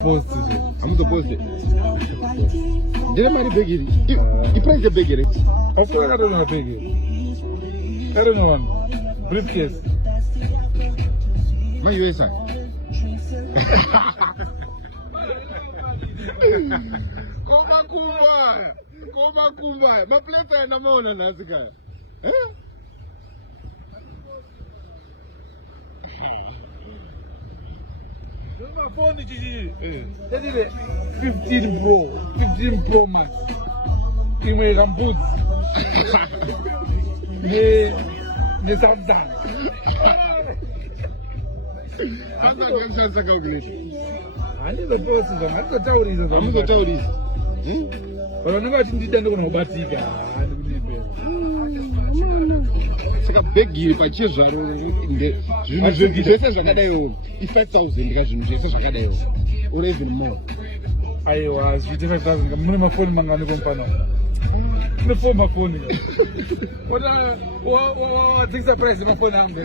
Post. I'm the post. Did I marry Beggy? You price the Beggy? Of course, I don't know big. I don't know one. Briefcase. My USA. Koma kumba. My place is na mona nasika. My phone is 15 Pro Max. You can put the Samsung. I'm not going to calculate. I need the post. I'm going to tell you. I'm going to tell you. But I'm not going to tell you about it. Saka begi pachizva zvinhu zvese zvakadaiwo i5000 kazvinhu zvese zvakadaiwo or even more. Aiwa zviti 5000 mune mafoni mangani kompana mune phone mafoni wadzikisa price mafoni angu